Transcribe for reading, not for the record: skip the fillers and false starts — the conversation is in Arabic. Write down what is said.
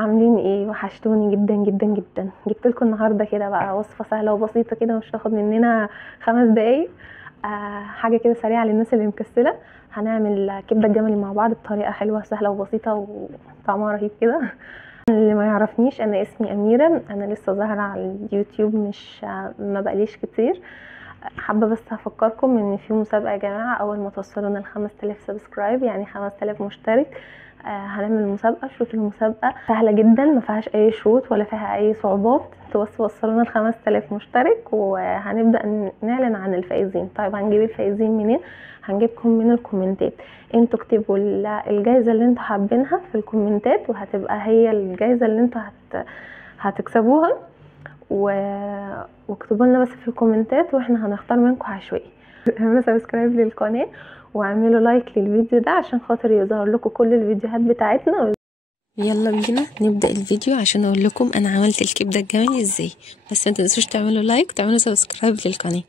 عاملين ايه؟ وحشتوني جدا جدا جدا. جبت لكم النهارده كده بقى وصفه سهله وبسيطه كده، مش تاخد مننا 5 دقايق. حاجه كده سريعه للناس اللي مكسله. هنعمل كبده الجملي مع بعض بطريقه حلوه سهله وبسيطه وطعمها رهيب كده. اللي ما يعرفنيش، انا اسمي اميره، انا لسه ظاهره على اليوتيوب، مش ما بقاليش كتير. حابه بس هفكركم ان في مسابقه يا جماعه، اول ما توصلونا ل 5000 سبسكرايب يعني 5000 مشترك. هنعمل مسابقه. شروط المسابقه سهله جدا، ما فيهاش اي شروط ولا فيها اي صعوبات. توصلونا ل 5000 مشترك وهنبدا نعلن عن الفائزين. طيب هنجيب الفائزين منين؟ هنجيبكم من الكومنتات. انتوا اكتبوا الجائزه اللي انتوا حابينها في الكومنتات، وهتبقى هي الجائزه اللي انتوا هتكسبوها. واكتبوا لنا بس في الكومنتات واحنا هنختار منكم عشوائي. اعملوا سبسكرايب للقناه واعملوا لايك للفيديو ده عشان خاطر يظهر لكم كل الفيديوهات بتاعتنا. يلا بينا نبدا الفيديو عشان اقول لكم انا عملت الكبده الجملي ازاي. بس ما تنسوش تعملوا لايك وتعملوا سبسكرايب للقناه.